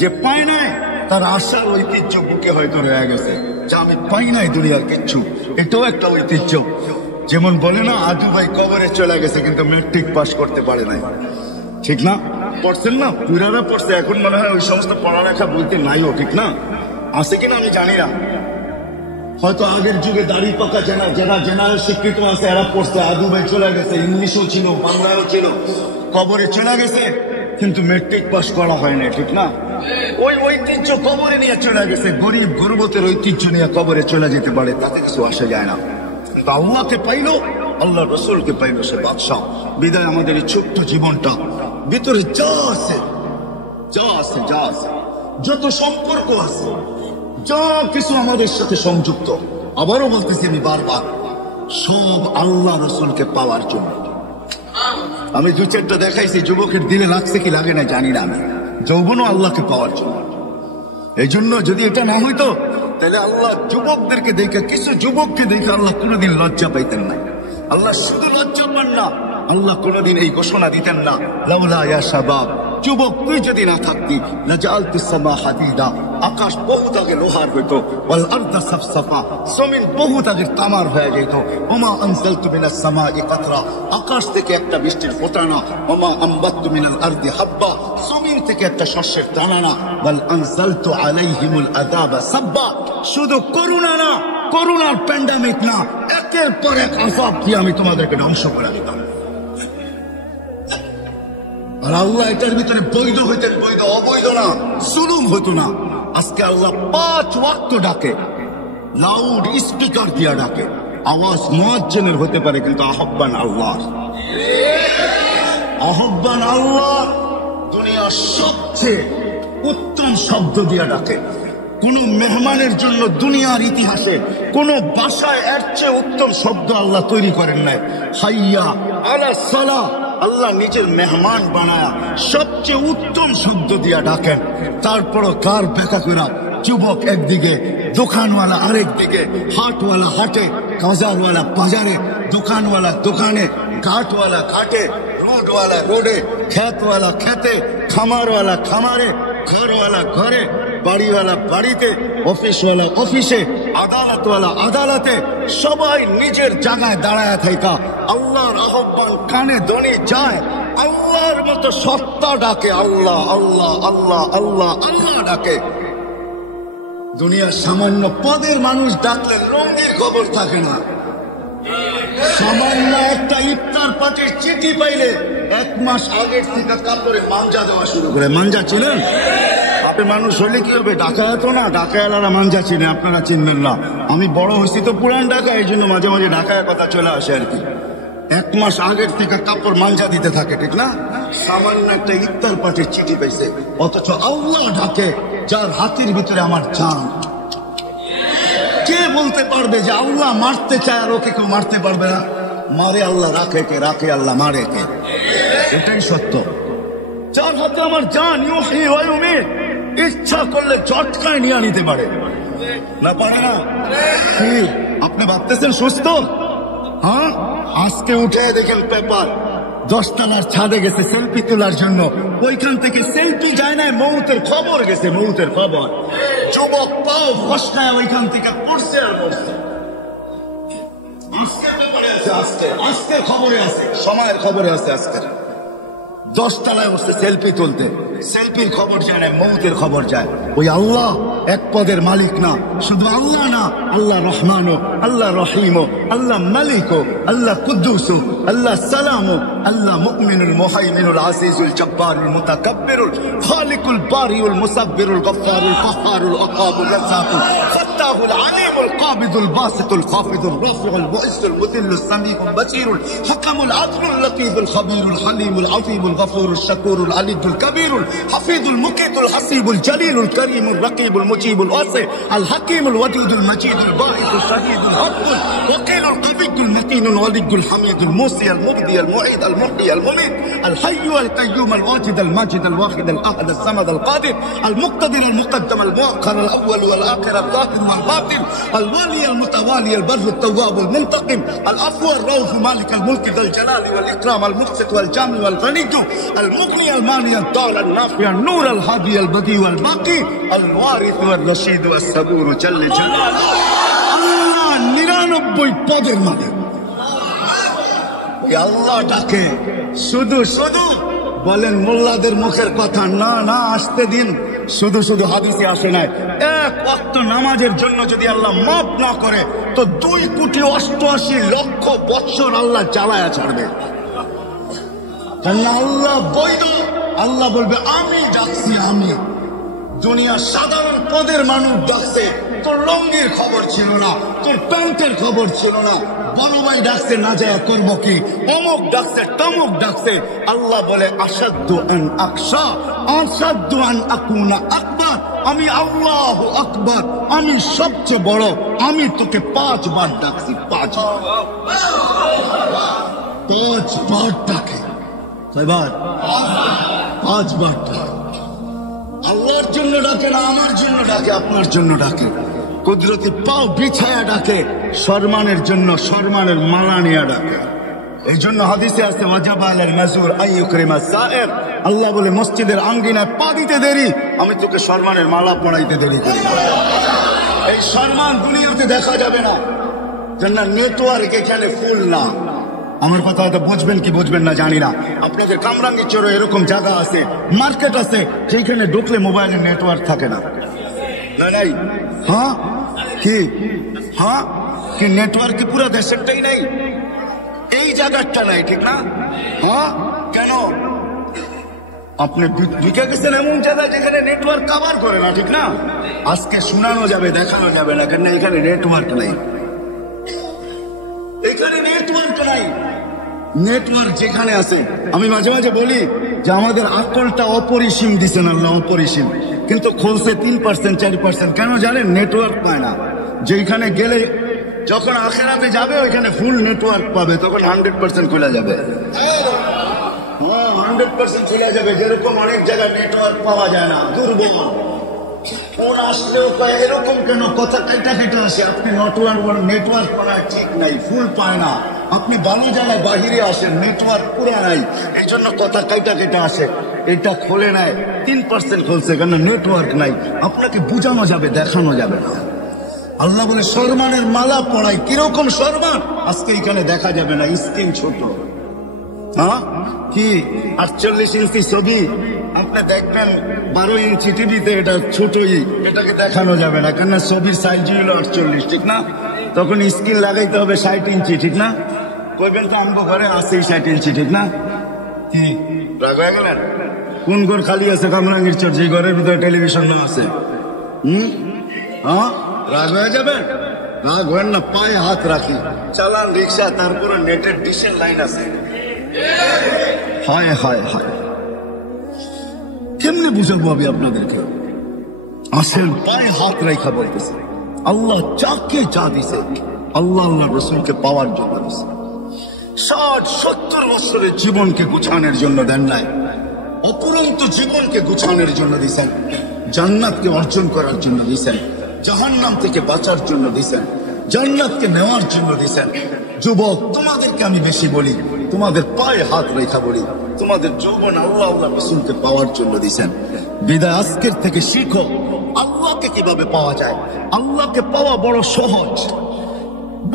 যে পায় নাই তার আশার ঐতিহ্য বুকে হয়তো রয়ে গেছে। যা আমি পাই নাই দুনিয়ার কিচ্ছু, এটাও একটা ঐতিহ্য। যেমন বলে না আদু ভাই কবরে চলে গেছে কিন্তু ম্যাট্রিক পাস করতে পারে নাই, ঠিক না? পড়ছেন না, পুরারা পড়ছে। এখন মনে হয় ওই সমস্ত পড়ালেখা বলতে নাইও, ঠিক না? আছে কিনা আমি জানি না। হয়তো আগের যুগে দাড়ি পাকা জেনারেল শিক্ষিত আছে, এরা পড়ছে। আদু ভাই চলে গেছে, ইংলিশও ছিল, বাংলাও ছিল, কবরে চলে গেছে কিন্তু ম্যাট্রিক পাস করা হয় না, ঠিক না? ওই ঐতিহ্য কবরে নিয়ে চলে গেছে। গরিব গর্বতের ঐতিহ্য নিয়ে কবরে চলে যেতে পারে, তাতে কিছু আসে যায় না। কিন্তু আল্লাহকে পাইলো, আল্লাহ রসুলকে পাইলো, সে বাদশাহ। বিদায় আমাদের এই ছোট্ট জীবনটা ভিতরে যা আছে, যত সম্পর্ক আছে, যা কিছু আমাদের সাথে সংযুক্ত, আবারও বলতেছি আমি বারবার, সব আল্লাহ রসুলকে পাওয়ার জন্য। আমি 2-4টা দেখাইছি, যুবকের দিলে লাগছে কি লাগে না জানি না। আমি যৌবনও আল্লাহকে পাওয়ার জন্য। এই জন্য যদি এটা না হইতো তাহলে আল্লাহ যুবকদেরকে দেখে, কিছু যুবককে দেখে আল্লাহ কোনোদিন লজ্জা পাইতেন না। আল্লাহ শুধু লজ্জা পান না, আল্লাহ কোনোদিন এই ঘোষণা দিতেন না, লাউলা ইয়া শাবাব, যুবক তুই যদি না থাকতি লাজাআলতুস সামা হাদিদা, আকাশ বহুত আগে লোহার হইতো, ওয়াল আরদা সাফসাফা, জমিন বহুত আগে তামার হয়ে যেত। ওমা আনজালতু মিনাস সামাই কাতরা, আকাশ থেকে একটা বৃষ্টির ফোঁটা না। ওমা আনবাততু মিনাল আরদি হাব্বা, জমিন থেকে একটা শস্যের দানা না। বাল আনজালতু আলাইহিমুল আযাবা সাব্বা, শুধু করুণা না, করুণার প্যান্ডামিক না, একের পর এক আযাব দিয়ে আমি তোমাদেরকে ধ্বংস করে দিতাম। আর আল্লাহ এটার ভিতরে বৈধ হইতেন, বৈধ অবৈধ না, জুলুম হইতো না। আজকে আল্লাহ 5 ওয়াক্ত ডাকে, লাউড স্পিকার দিয়া ডাকে। আওয়াজ মুয়াজ্জিনের হতে পারে কিন্তু আহ্বান আল্লাহ, আহ্বান আল্লাহ। দুনিয়ার সবচেয়ে উত্তম শব্দ দিয়া ডাকে। কোন মেহমানের জন্য দুনিয়ার ইতিহাসে কোন ভাষায় এর চেয়ে উত্তম শব্দ আল্লাহ তৈরি করেন নাই। হাইয়া আলা সালাহ, আল্লাহ নিজের মেহমান বানায়া সবচেয়ে উত্তম শব্দ দিয়া ডাকেন। তারপরও কার বেকা করা, যুবক একদিকে, দোকানওয়ালা আরেক দিকে, হাটওয়ালা হাটে, বাজারওয়ালা বাজারে, দোকানওয়ালা দোকানে, ঘাটওয়ালা ঘাটে, রোডওয়ালা রোডে, খেতওয়ালা খেতে, খামারওয়ালা খামারে, ঘরওয়ালা ঘরে, বাড়িওয়ালা বাড়িতে, অফিসওয়ালা অফিসে, আদালতওয়ালা আদালতে। সবাই নিজের জায়গায় দাঁড়ায় থাকা আল্লাহর আহ্বান কানে ধ্বনি যায়। আল্লাহর মতো সত্তা ডাকে, আল্লাহ আল্লাহ আল্লাহ আল্লাহ আল্লাহ ডাকে। দুনিয়ার সামান্য পদের মানুষ ডাকলে লঙ্গির খবর থাকে না। সামান্য একটা ইফতার পার্টির চিঠি পাইলে 1 মাস আগের থেকে কাপড়ে মাঞ্জা দেওয়া শুরু করে। মাঞ্জা চিনেন? আপনি মানুষ হলে কি হবে, ডাকায় তো না, ডাকায়ালারা মাঞ্জা চিনে, আপনারা চিনবেন না। আমি বড় হয়েছি তো পুরান ঢাকা, এই জন্য মাঝে মাঝে ঢাকায় কথা চলে আসে আর কি। 1 মাস আগের থেকে কাপড় মাঞ্জা দিতে থাকে, ঠিক না? সামান্য একটা ইফতার পার্টির চিঠি পাইছে, অথচ আল্লাহ ডাকে যার হাতের ভিতরে আমার জান। কে বলতে পারবে যে আল্লাহ মারতে চায় আর ওকে কেউ মারতে পারবে না? মারে আল্লাহ, রাখে কে? রাখে আল্লাহ, মারে কে? এটাই সত্য। যার হাতে আমার জান, ইউহয়ী ওয়া ইউমীত, ইচ্ছা করলে ঝটকায় নিয়ে নিতে পারে না? পারে না? কি আপনি ভাবতেছেন সুস্থ? হ্যাঁ, আজকে উঠে দেখেন পেপার, 10 তলার ছাদে গেছে সেলফি তোলার জন্য, ওইখান থেকে সেলফি যায় না, মৌতের খবর গেছে, মৌতের খবর। যুবক পাও ফসকায় ওইখান থেকে পড়ছে আর পড়ছে। আজকের ব্যাপারে আছে, আজকের খবরে আছে, সময়ের খবরে আছে। আজকে 10 তলায় বসে সেলফি তুলতে, সেলফির খবর যায় না, মৌতের খবর যায়। ওই আল্লাহ এক পদের মালিক না, শুধু আল্লাহ না, আল্লাহ রহমান, আল্লাহ রহিম, আল্লাহ মালিক, আল্লাহ কুদ্দুস, আল্লাহ সালাম, আল্লাহ মুমিনুল মুহাইমিনুল আজিজুল জব্বারুল মুতাকাব্বিরুল খালিকুল বারিউল মুসাব্বিরুল গফফারুল কাহ্হারুল আকাবুল রাজ্জাকুল ফাত্তাহুল আলিমুল কাবিদুল বাসিতুল খাফিদুল রাফিউল মুইজ্জুল মুদিল্লুস সামিউল বাসীরুল হুকামুল আদলুল লতীফুল খবীরুল হালিমুল আযীমুল গফুরুল শাকুরুল আলিয়ুল কবীরুল হাফিজুল মুকিতুল হাসিবুল জলিলুল করিমুল রকিবুল মুজিবুল ওয়াসি আল হাকিমুল ওয়াদুদুল মজিদুল বারিকুল শাহীদুল হকুল ওয়াকিলুল কবিকুল মতিনুল ওয়ালিকুল হামিদুল মুসি আল মুবদি আল মুঈদ আল মুহয়ি আল মুমীত আল হাইয়্যু আল কাইয়্যুম আল ওয়াজিদ আল মাজিদ আল ওয়াহিদ আল আহাদ আল সামাদ আল কাদির আল মুক্তাদির আল মুকদ্দাম আল মুআখ্খার আল আউয়াল ওয়াল আখির আল যাহির ওয়াল বাতিন আল ওয়ালি আল মুতাওয়ালি আল বারর আল তাওয়াব আল মুনতাকিম আল আফু আর রাউফ মালিক আল মুলক যাল জালালি ওয়াল ইকরাম আল মুকসিত ওয়াল জামি ওয়াল গনি আল মুগনি আল মানি আল তাল আল নাফি আল নূর আল হাদি আল বদি ওয়াল বাকি আল ওয়ারিস ওয়াল রশিদ ওয়াস সাবুর জাল্লা জালালুহু। আল্লাহ 99 পদের মালিক। আল্লাহ ডাকে শুধু শুধু বলেন মোল্লাদের মুখের কথা না, না আসতে দিন। শুধু শুধু হাদিসে আসে নাই, 1 ওয়াক্ত নামাজের জন্য যদি আল্লাহ মাফ না করে তো 2,88,00,000 বছর আল্লাহ জ্বালায়া ছাড়বে। আল্লাহ বৈধ, আল্লাহ বলবে আমি ডাকছি, আমি। দুনিয়া সাধারণ পদের মানুষ ডাকছে, তোর লঙ্গির খবর ছিল না, তোর প্যান্টের খবর ছিল না, বড় ভাই ডাকছে না যায় করবো কি, অমুক ডাকছে তমুক ডাকছে। আল্লাহ বলে আসাদ্দু আন আকশা, আসাদ্দু আন আকুনা আকবার, আমি আল্লাহ আকবার, আমি সবচেয়ে বড়, আমি তোকে 5 বার ডাকছি, 5 বার ডাকে। কয়বার? 5 বার ডাকে। আল্লাহর জন্য ডাকে না, আমার জন্য ডাকে, আপনার জন্য ডাকে। কুদরতি পাও বিছায়া ডাকে, সম্মানের জন্য সম্মানের মালা নিয়ে ডাকে। এই জন্য হাদিসে আছে ওয়াজাবা আলাল মাযুর আইয়ুকরিমা সায়ের, আল্লাহ বলে মসজিদের আঙ্গিনায় পা দিতে দেরি, আমি তোকে সম্মানের মালা পরাইতে দেরি করি। এই সম্মান দুনিয়াতে দেখা যাবে না, যেন নেটওয়ার্ক এখানে ফুল না। আমার কথা হয়তো বুঝবেন কি বুঝবেন না জানি না, আপনাদের কামরাঙ্গীর চরে এরকম জায়গা আছে, মার্কেট আছে, যেখানে ঢুকলে মোবাইলের নেটওয়ার্ক থাকে না। নাই? হ্যাঁ কি? হ্যাঁ কি নেটওয়ার্ক কি পুরো দেশেরটাই নেই? এই জায়গাটা নাই, ঠিক না? হ্যাঁ কেন? আপনি ঢুকে গেছেন এমন জায়গায় যেখানে নেটওয়ার্ক কভার করে না, ঠিক না? আজকে শোনানো যাবে, দেখানো যাবে না, কেন এখানে নেটওয়ার্ক নাই। এখানে নেটওয়ার্ক নাই। নেটওয়ার্ক যেখানে আছে, আমি মাঝে মাঝে বলি যে আমাদের আকলটা অপরিসীম দিচ্ছেন আল্লাহ, অপরিসীম, কিন্তু খুলছে 3% 4%। কেন জানেন? নেটওয়ার্ক পায় না। যেখানে গেলে যখন আখিরাতে যাবে ওইখানে ফুল নেটওয়ার্ক পাবে, তখন 100% খোলা যাবে। হ্যাঁ 100% খোলা যাবে। যেরকম অনেক জায়গায় নেটওয়ার্ক পাওয়া যায় না, দুর্বল, ফোন আসলেও পায় এরকম কেন, কথা কেটে কেটে আসে। আপনি নেটওয়ার্ক পাওয়ার ঠিক নাই, ফুল পায় না। আপনি ভালো জায়গায় বাহিরে আসেন, নেটওয়ার্ক পুরো নাই, এই জন্য কথা কেটে কেটে আসে। এটা খোলে নাই, 3% খুলছে, কেন নেটওয়ার্ক নাই। আপনাকে বুঝানো যাবে, দেখানো যাবে না। আল্লাহ বলে সম্মানের মালা পড়াই। কিরকম সম্মান? আজকে এখানে দেখা যাবে না, স্ক্রিন ছোট। হ্যাঁ কি 48 ইঞ্চি ছবি আপনি দেখবেন 12 ইঞ্চি টিভিতে, এটা ছোটই, এটাকে দেখানো যাবে না, কেননা ছবির সাইজ হলো 48, ঠিক না? তখন স্ক্রিন লাগাইতে হবে 60 ইঞ্চি, ঠিক না? কইবেন তো আমগো ঘরে আছে 60 ইঞ্চি, ঠিক না? কি রাগ হয়ে গেলেন? কোন ঘর খালি আছে কামরাঙ্গীর চর যে ঘরের ভিতরে টেলিভিশন না আছে? হ্যাঁ, রাগ হয়ে যাবেন? রাগ হবেন না, পায়ে হাত রাখি, চালান রিক্সা, তারপরে নেটের ডিশের লাইন আছে। হায় হায় হায়, কেমনে বুঝাবো আমি আপনাদেরকে? আসেন, পায়ে হাত রেখা বলতেছে আল্লাহ যাকে যা দিছে আল্লাহ আল্লাহ রসুলকে পাওয়ার জন্য দিছে। 60-70 বছরের জীবনকে গুছানোর জন্য দেন নাই, অপরন্ত জীবনকে গুছানোর জন্য দিছেন, জান্নাতকে অর্জন করার জন্য দিছেন, জাহান্নাম থেকে বাঁচার জন্য দিছেন, জান্নাতকে নেওয়ার জন্য দিছেন। যুবক, তোমাদেরকে আমি বেশি বলি, তোমাদের পায়ে হাত রেখা বলি, তোমাদের যৌবন আল্লাহ আল্লাহ রসুলকে পাওয়ার জন্য দিছেন। বিদায় আজকের থেকে শিখো আল্লাহকে কিভাবে পাওয়া যায়। আল্লাহকে পাওয়া বড় সহজ,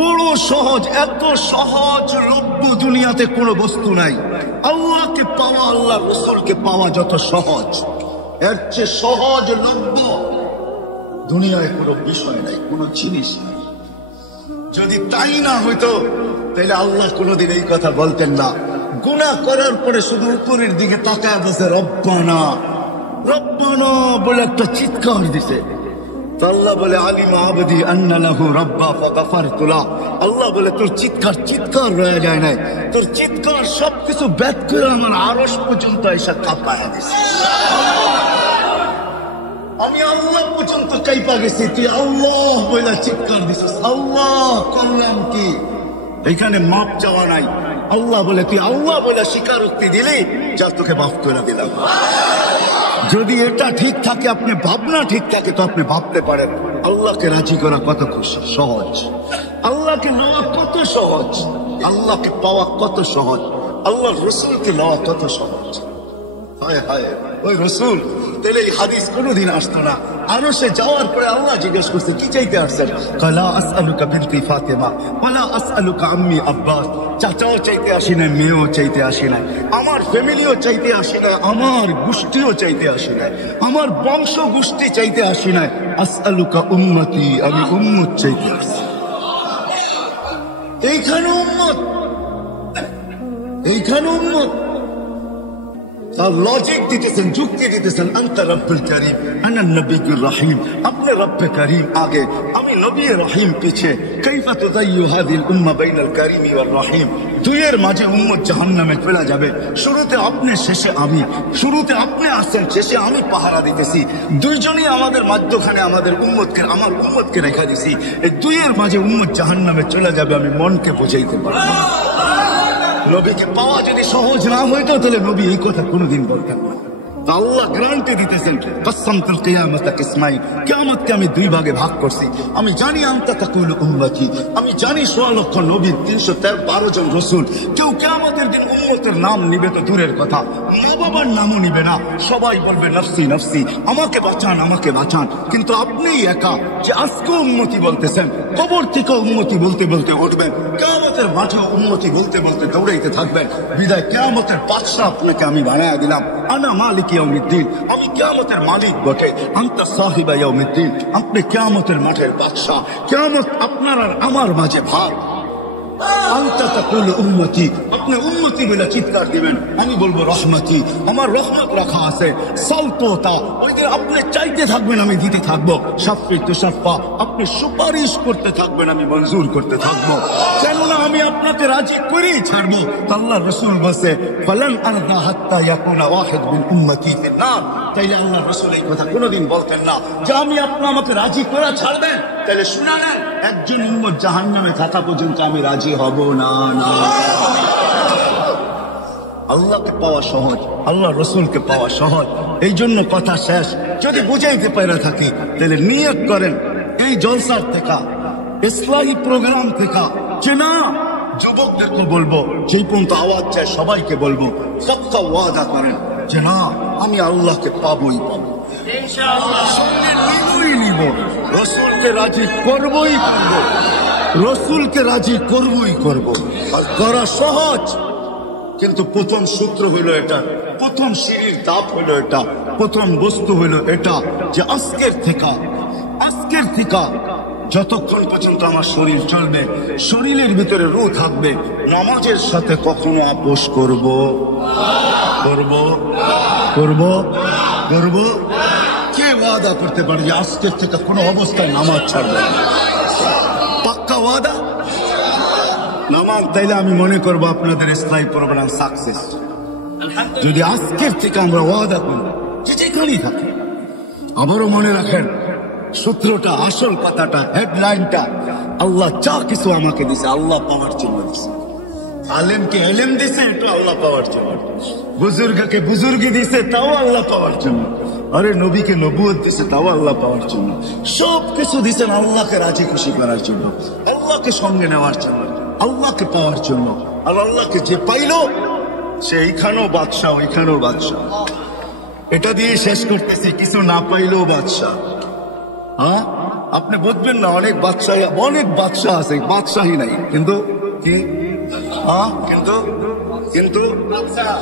বড় সহজ, এত সহজ লভ্য দুনিয়াতে কোনো বস্তু নাই। আল্লাহকে পাওয়া, আল্লাহ রসুলকে পাওয়া যত সহজ, এর চেয়ে সহজ লভ্য দুনিয়ায় কোনো বিষয় নাই, কোনো জিনিস নাই। যদি তাই না হইতো তাহলে আল্লাহ কোনোদিন এই কথা বলতেন না। গুনাহ করার পরে শুধু উপরের দিকে তাকায় বসে রব্বানা রব্বানা বলে একটা চিৎকার দিছে। আল্লাহ বলে আলিমা আবদি আন্না লাহু রাব্বা ফাগাফারতু লাহ। আল্লাহ বলে তোর চিৎকার রয়ে যায় নাই, তোর চিৎকার সবকিছু ব্যাত করে আমার আরশ পর্যন্ত এসে কাঁপায়া দিছে। আমি আল্লাহ পর্যন্ত কাইপা গেছি, তুই আল্লাহ বলে চিৎকার দিছিস। আল্লাহ করলাম কি? এখানে মাপ চাওয়া নাই। আল্লাহ বলে তুই আল্লাহ বলে স্বীকারোক্তি দিলি, যা তোকে মাফ করে দিলাম। যদি এটা ঠিক থাকে, আপনি ভাবনা ঠিক থাকে, তো আপনি ভাবতে পারেন আল্লাহকে রাজি করা কত সহজ, আল্লাহকে নেওয়া কত সহজ, আল্লাহকে পাওয়া কত সহজ, আল্লাহ রসুলকে নেওয়া কত সহজ। হায় হায়, ওই রসুল তাহলে এই হাদিস কোনোদিন আসতো না। আরো সে যাওয়ার পরে আল্লাহ জিজ্ঞেস করছে কি চাইতে আসছেন? কালা আসআলুকা বিনতি ফাতেমা ওয়ালা আসআলুকা আম্মি আব্বাস। চাচাও চাইতে আসি না, মেয়েও চাইতে আসি না, আমার ফ্যামিলিও চাইতে আসি না, আমার গোষ্ঠীও চাইতে আসি না, আমার বংশ গোষ্ঠী চাইতে আসি না। আসআলুকা উম্মতি, আমি উম্মত চাইতে আসি। এইখানে উম্মত, এইখানে উম্মত। তার লজিক দিতেছেন, যুক্তি দিতেছেন। আনতা রব্বুল করিম আনা নবিয়্যুর রহিম। আপনি রব্বে করিম আগে, আমি নবী রহিম পিছে। কাইফা তুযায়্যু হাযিল উম্মাহ বাইনাল করিম ওয়ার রহিম। দুইয়ের মাঝে উম্মত জাহান্নামে ফেলা যাবে। শুরুতে আপনি, শেষে আমি। শুরুতে আপনি আসছেন, শেষে আমি পাহারা দিতেছি। দুইজনই আমাদের মাঝখানে আমার উম্মতকে রেখা দিছি। এই দুইয়ের মাঝে উম্মত জাহান্নামে চলে যাবে, আমি মনকে বুঝাইতে পারবো না। নবীকে পাওয়া যদি সহজ না হইতো তাহলে নবী এই কথা কোনোদিন বলতেন না। আল্লাহ গ্যারান্টি দিতেছেন, কাসসামতুল কিয়ামাতা কিসমাইন, কিয়ামতকে আমি দুই ভাগে ভাগ করছি। আমি জানি আনতা তাকুলু উম্মতি, আমি জানি 16 লক্ষ নবী, 312 জন রাসূল। কেউ কিয়ামতের দিন উম্মতের নাম নিবে তো দূরের কথা, মা বাবার নামও নিবে না। সবাই বলবে নফসি নফসি, আমাকে বাঁচান আমাকে বাঁচান। কিন্তু আপনিই একা যে আজকে উম্মতি বলতেছেন, কবর থেকে উম্মতি বলতে বলতে উঠবেন, কিয়ামতের মাঠে উম্মতি বলতে বলতে দৌড়াইতে থাকবেন। বিদায় কিয়ামতের বাদশা আপনাকে আমি বানায়া দিলাম। আনা মালিক ইয়াউমিদ্দিন, আমি কিয়ামতের মালিক বটে। আনতা সাহিবা ইয়াউমিদ্দিন, আপনি কিয়ামতের মাঠের বাদশা। কিয়ামত আপনার আর আমার মাঝে ভাগ। আনতা তাকুলু উম্মতি, আপনি উম্মতি বলে চিৎকার দিবেন, আমি বলবো রহমতি, আমার রহমত রাখা আছে। সালতোতা, ওই যে আপনি চাইতে থাকবেন, আমি দিতে থাকবো। শাফি তুশাফা, আপনি সুপারিশ করতে থাকবেন, আমি মঞ্জুর করতে থাকবো। কেননা আমি আপনাকে রাজি করেই ছাড়বো। আল্লাহ রসুল বসে ফালান আরদা হাত্তা ইয়াকুনা ওয়াহিদ মিন উম্মতি ফিন্নার। তাইলে আল্লাহ রসুল এই কথা কোনোদিন বলতেন না যে আমি আমাকে রাজি করে ছাড়বেন, তাহলে শুনা নেন, একজন উম্মত জাহান্নামে থাকা পর্যন্ত আমি রাজি হব না। আল্লাহকে পাওয়া সহজ, আল্লাহ রসুলকে পাওয়া সহজ। এই জন্য কথা শেষ। যদি বুঝাইতে পারে থাকি তাহলে নিয়ত করেন এই জলসার থেকে, ইসলাহি প্রোগ্রাম থেকে, যে না যুবকদেরকে বলবো, যেই পর্যন্ত আওয়াজ চায় সবাইকে বলবো, সবটা ওয়াদা করেন যে না আমি আল্লাহকে পাবোই পাবো, সঙ্গে নিবই নিব, রসুলকে রাজি করবই করবো, রসুলকে রাজি করবই করবো। আর করা সহজ, কিন্তু প্রথম সূত্র হইল এটা, প্রথম সিঁড়ির ধাপ হইল এটা, প্রথম বস্তু হইল এটা যে আজকের থেকে যতক্ষণ পর্যন্ত আমার শরীর চলবে, শরীরের ভিতরে রূহ থাকবে, নামাজের সাথে কখনো আপোষ করব কে ওয়াদা করতে পারে যে আজকের থেকে কোনো অবস্থায় নামাজ ছাড়বে না? পাক্কা ওয়াদা নামাজ। তাইলে আমি মনে করবো আপনাদের স্থায়ী প্রোগ্রাম সাকসেস, যদি আজকের থেকে আমরা ওয়াদা করি যে যেখানেই থাকি। আবারও মনে রাখেন সূত্রটা, আসল কথাটা, হেডলাইনটা, আল্লাহ যা কিছু আমাকে দিছে আল্লাহ পাওয়ার জন্য দিছে। আলেমকে এলেম দিছে, এটা আল্লাহ পাওয়ার জন্য। বুজুর্গকে বুজুর্গি দিছে, তাও আল্লাহ পাওয়ার জন্য। আরে নবীকে নবুয়ত দিছে, তাও আল্লাহ পাওয়ার জন্য। সব কিছু দিছেন আল্লাহকে রাজি খুশি করার জন্য, আল্লাহকে সঙ্গে নেওয়ার জন্য, আল্লাহকে পাওয়ার জন্য। আর আল্লাহকে যে পাইল সে এইখানেও বাদশাহ, ওইখানেও বাদশাহ। এটা দিয়ে শেষ করতেছি, কিছু না পাইলেও বাদশাহ। হ্যাঁ, আপনি বুঝবেন না, অনেক বাদশাহ আছে, বাদশাহী নাই, কিন্তু কি? হ্যাঁ, কিন্তু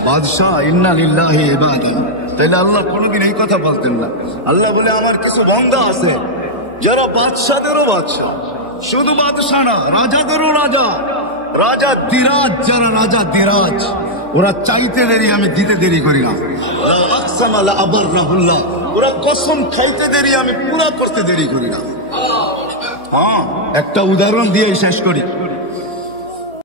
বাদশাহ ইন্না লিল্লাহি ইবাদাহ। তাইলে আল্লাহ কোনোদিন এই কথা বলতেন না। আল্লাহ বলে আমার কিছু বান্দা আছে যারা বাদশাদেরও বাদশাহ, শুধু বাদশাহ না, রাজাদেরও রাজা, রাজা দিরাজ, যারা রাজা দিরাজ, ওরা চাইতে দেরি, আমি দিতে দেরি করি না। ওরা কসম খাইতে দেরি, আমি পুরা করতে দেরি করি না। হ্যাঁ, একটা উদাহরণ দিয়ে শেষ করি।